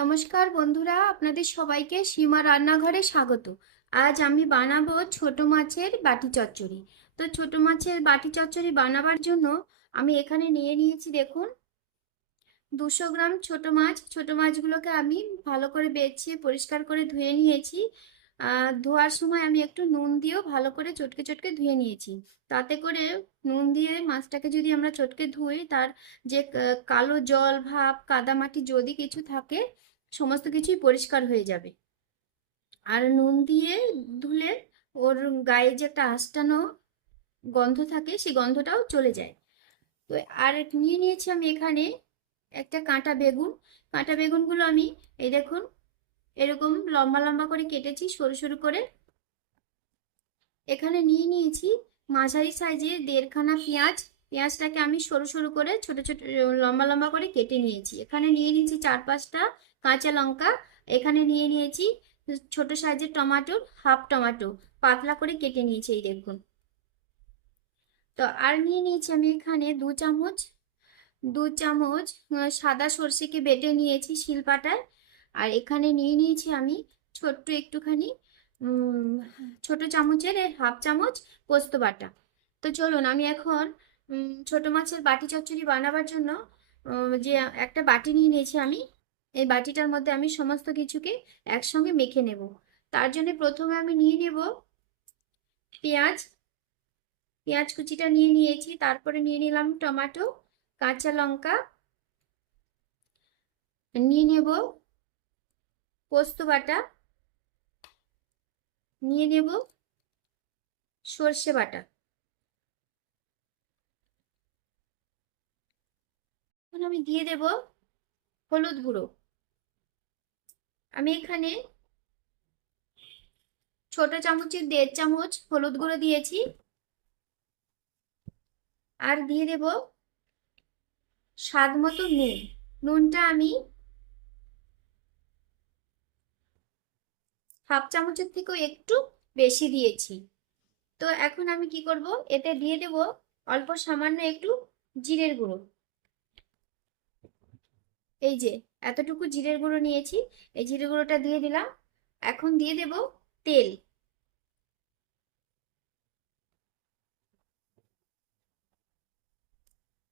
নমস্কার বন্ধুরা, আপনাদের সবাইকে সীমা রান্নাঘরে স্বাগত। আজ আমি বানাবো ছোট মাছের বাটি চচ্চড়ি। তো ছোট মাছের বাটি চচ্চড়ি বানাবার জন্য আমি এখানে নিয়ে নিয়েছি দেখুন, দুশো গ্রাম ছোট মাছ। ছোট মাছগুলোকে আমি ভালো করে বেছে, পরিষ্কার করে ধুয়ে নিয়েছি। ধোয়ার সময় আমি একটু নুন দিয়েও ভালো করে চটকে চটকে ধুয়ে নিয়েছি। তাতে করে নুন দিয়ে মাছটাকে যদি আমরা চটকে ধুই, তার যে কালো জল ভাব কাদামাটি যদি কিছু থাকে সমস্ত কিছুই পরিষ্কার হয়ে যাবে। আর নুন দিয়ে ধুলে ওর গায়ে যে একটা আঁশটানো গন্ধ থাকে, সেই গন্ধটাও চলে যায়। তো আর নিয়ে নিয়েছি আমি এখানে একটা কাঁটা বেগুন। কাঁটা বেগুনগুলো আমি, এই দেখুন, এরকম লম্বা লম্বা করে কেটেছি, সরু সরু করে। এখানে নিয়ে নিয়েছি মাঝারি সাইজে দেড়খানা পেঁয়াজ পেঁয়াজটাকে আমি সরু সরু করে ছোট ছোট, লম্বা লম্বা করে কেটে নিয়েছি। এখানে নিয়ে নিয়েছি চার পাঁচটা কাঁচা লঙ্কা, এখানে নিয়ে নিয়েছি ছোট সাইজের টমাটোর হাফ টমাটো, পাতলা করে কেটে নিয়েছি, এই দেখুন। তো আর নিয়ে নিয়েছি আমি এখানে দু চামচ দু চামচ সাদা সর্ষেকে বেটে নিয়েছি শিলপাটায়। আর এখানে নিয়ে নিয়েছি আমি ছোট্ট একটুখানি ছোট চামচের হাফ চামচ পোস্ত বাটা। তো চলুন, আমি এখন ছোট মাছের বাটি চচ্চড়ি বানাবার জন্য যে একটা বাটি নিয়ে নিয়েছি আমি, এই বাটিটার মধ্যে আমি সমস্ত কিছুকে একসঙ্গে মেখে নেব। তার জন্য প্রথমে আমি নিয়ে নেব পেঁয়াজ পেঁয়াজ কুচিটা নিয়ে নিয়েছি, তারপরে নিয়ে নিলাম টমেটো, কাঁচা লঙ্কা, নিয়ে নেব পোস্ত বাটা, নিয়ে নেব সর্ষে বাটা। আমি দিয়ে দেব হলুদ গুঁড়ো। আমি এখানে ছোট চামচের দেড় চামচ হলুদ গুঁড়ো দিয়েছি। আর দিয়ে দেব স্বাদ মতো নুন। নুনটা আমি হাফ চামচের থেকেও একটু বেশি দিয়েছি। তো এখন আমি কি করব? এতে দিয়ে দেব অল্প সামান্য একটু জিরের গুঁড়ো। এই যে, এতটুকু জিরের গুঁড়ো নিয়েছি, এই জিরের গুঁড়োটা দিয়ে দিলাম। এখন দিয়ে দেব তেল।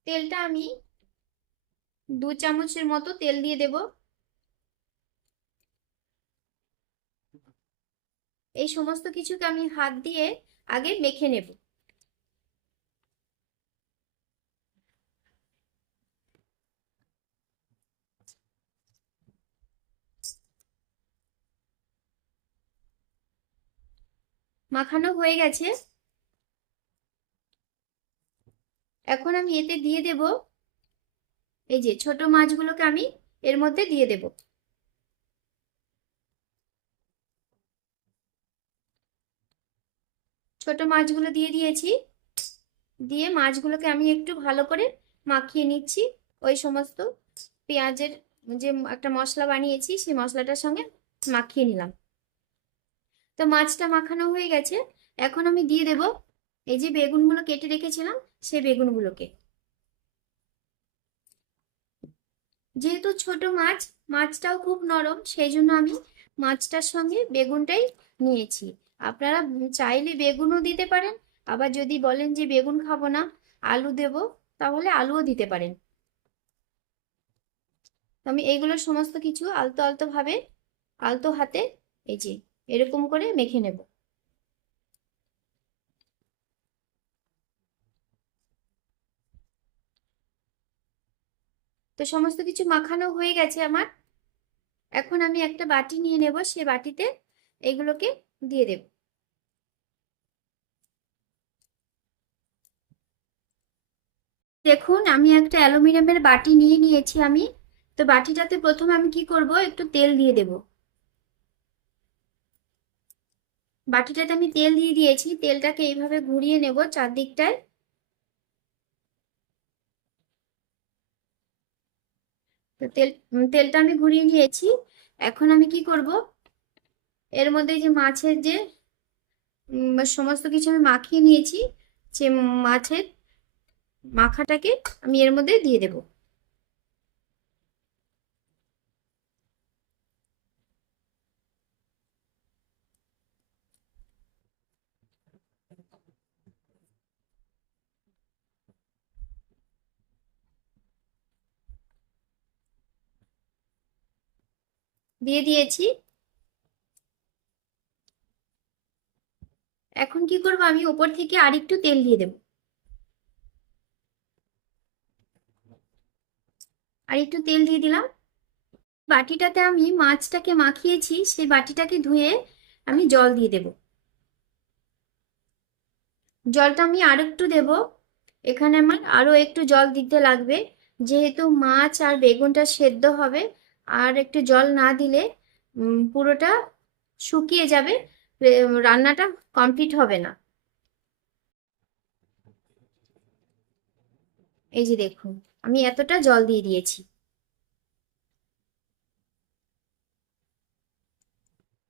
তেলটা আমি দু চামচের মতো তেল দিয়ে দেব। এই সমস্ত কিছুকে আমি হাত দিয়ে আগে মেখে নেব। মাখানো হয়ে গেছে। এখন আমি এতে দিয়ে দেব এই যে ছোট মাছগুলোকে আমি এর মধ্যে দিয়ে দেব। ছোট মাছগুলো দিয়ে দিয়েছি। দিয়ে মাছগুলোকে আমি একটু ভালো করে মাখিয়ে নিচ্ছি। ওই সমস্ত পেঁয়াজের যে একটা মশলা বানিয়েছি, সেই মশলাটার সঙ্গে মাখিয়ে নিলাম। তো মাছটা মাখানো হয়ে গেছে। এখন আমি দিয়ে দেব এই যে বেগুনগুলো কেটে রেখেছিলাম, সেই বেগুনগুলোকে। যেহেতু ছোট মাছ, মাছটাও খুব নরম, সেই জন্য আমি মাছটার সঙ্গে বেগুনটাই নিয়েছি। আপনারা চাইলে বেগুনও দিতে পারেন, আবার যদি বলেন যে বেগুন খাব না, আলু দেব, তাহলে আলুও দিতে পারেন। আমি এইগুলো সমস্ত কিছু আলতো আলতো ভাবে আলতো হাতে, এই যে এরকম করে মেখে নেব। তো সমস্ত কিছু মাখানো হয়ে গেছে আমার। এখন আমি একটা বাটি নিয়ে নেব, সে বাটিতে এইগুলোকে দিয়ে দেব। দেখুন, আমি একটা অ্যালুমিনিয়ামের বাটি নিয়ে নিয়েছি আমি। তো বাটিটাতে প্রথমে আমি কি করব? একটু তেল দিয়ে দেব। বাটিটাতে আমি তেল দিয়ে দিয়েছি, তেলটাকে এইভাবে ঘুরিয়ে নেব চারদিকটায়। তো তেল তেলটা আমি ঘুরিয়ে নিয়েছি। এখন আমি কি করব? এর মধ্যে যে মাছের যে সমস্ত কিছু আমি মাখিয়ে নিয়েছি, সে মাছের মাখাটাকে আমি এর মধ্যে দিয়ে দেব। দিয়ে দিয়েছি। এখন কি করব? আমি ওপর থেকে আরেকটু তেল দিয়ে দেব। আর একটু তেল দিয়ে দিলাম। বাটিটাতে আমি মাছটাকে মাখিয়েছি, সেই বাটিটাকে ধুয়ে আমি জল দিয়ে দেব। জলটা আমি আর একটু দেব। এখানে আমার আরও একটু জল দিতে লাগবে। যেহেতু মাছ আর বেগুনটা সেদ্ধ হবে আর একটু জল না দিলে পুরোটা শুকিয়ে যাবে রান্নাটা কমপ্লিট হবে না। এই যে দেখুন, আমি এতটা জল দিয়ে দিয়েছি।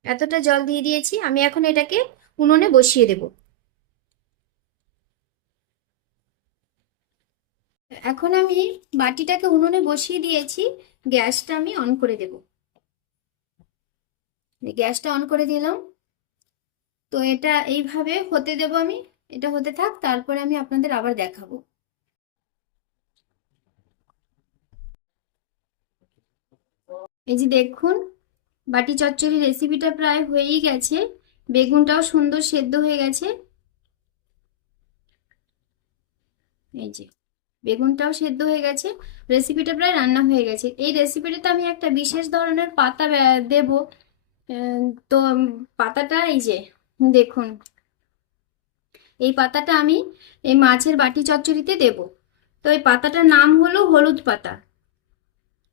এতটা জল দিয়ে দিয়েছি, আমি এখন এটাকে উনুনে বসিয়ে দেব। এখন আমি বাটিটাকে উনুনে বসিয়ে দিয়েছি, গ্যাসটা আমি অন করে দেব। গ্যাসটা অন করে দিলাম। তো এটা এইভাবে হতে দেব আমি, এটা হতে থাক, তারপরে আমি আপনাদের আবার দেখাবো। এই যে দেখুন, বাটি চচ্চড়ি রেসিপিটা প্রায় হয়েই গেছে, বেগুনটাও সুন্দর সেদ্ধ হয়ে গেছে। এই যে। বেগুনটাও সেদ্ধ হয়ে গেছে রেসিপিটা প্রায় রান্না হয়ে গেছে। এই রেসিপিটাতে আমি একটা বিশেষ ধরনের পাতা দেব। তো পাতাটা এই যে, দেখুন। এই পাতাটা আমি এই মাছের বাটি চচ্চড়িতে দেব। তো এই পাতাটার নাম হলো হলুদ পাতা।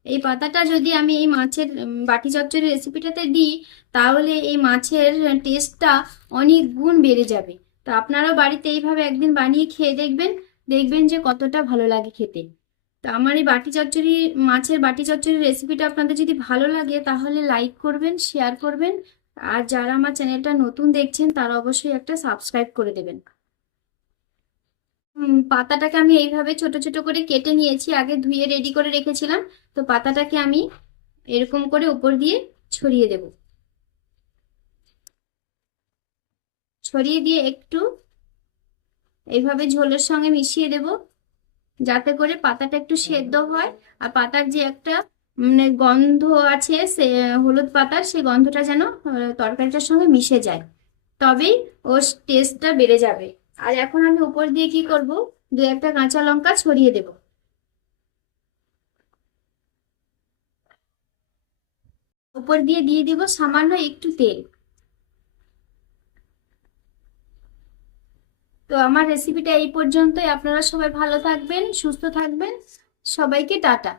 এই পাতাটা যদি আমি এই মাছের বাটি চচ্চড়ি রেসিপিটাতে দিই, তাহলে এই মাছের টেস্টটা অনেক গুণ বেড়ে যাবে। তো আপনারাও বাড়িতে এইভাবে একদিন বানিয়ে খেয়ে দেখবেন। দেখবেন যে কতটা ভালো লাগে খেতে। তো আমার এই বাটি চচ্চড়ি, মাছের বাটি চচ্চড়ি রেসিপিটা আপনাদের যদি ভালো লাগে তাহলে লাইক করবেন শেয়ার করবেন। আর যারা আমার চ্যানেলটা নতুন দেখছেন তারা অবশ্যই একটা সাবস্ক্রাইব করে দেবেন। পাতাটাকে আমি এইভাবে ছোট ছোট করে কেটে নিয়েছি, আগে ধুয়ে রেডি করে রেখেছিলাম। তো পাতাটাকে আমি এরকম করে উপর দিয়ে ছড়িয়ে দেব। ছড়িয়ে দিয়ে একটু এইভাবে ঝোলের সঙ্গে মিশিয়ে দেব, যাতে করে পাতাটা একটু সেদ্ধ হয়। আর পাতার যে একটা মানে গন্ধ আছে, সে হলুদ পাতার সেই গন্ধটা যেন তরকারিটার সঙ্গে মিশে যায়। তবেই ওর টেস্টটা বেড়ে যাবে। আর এখন আমি উপর দিয়ে কি করব? দু একটা কাঁচা লঙ্কা ছড়িয়ে দেব। উপর দিয়ে দিয়ে দিব সামান্য একটু তেল। তো আমার রেসিপিটা এই পর্যন্তই। আপনারা সবাই ভালো থাকবেন সুস্থ থাকবেন। সবাইকে টাটা।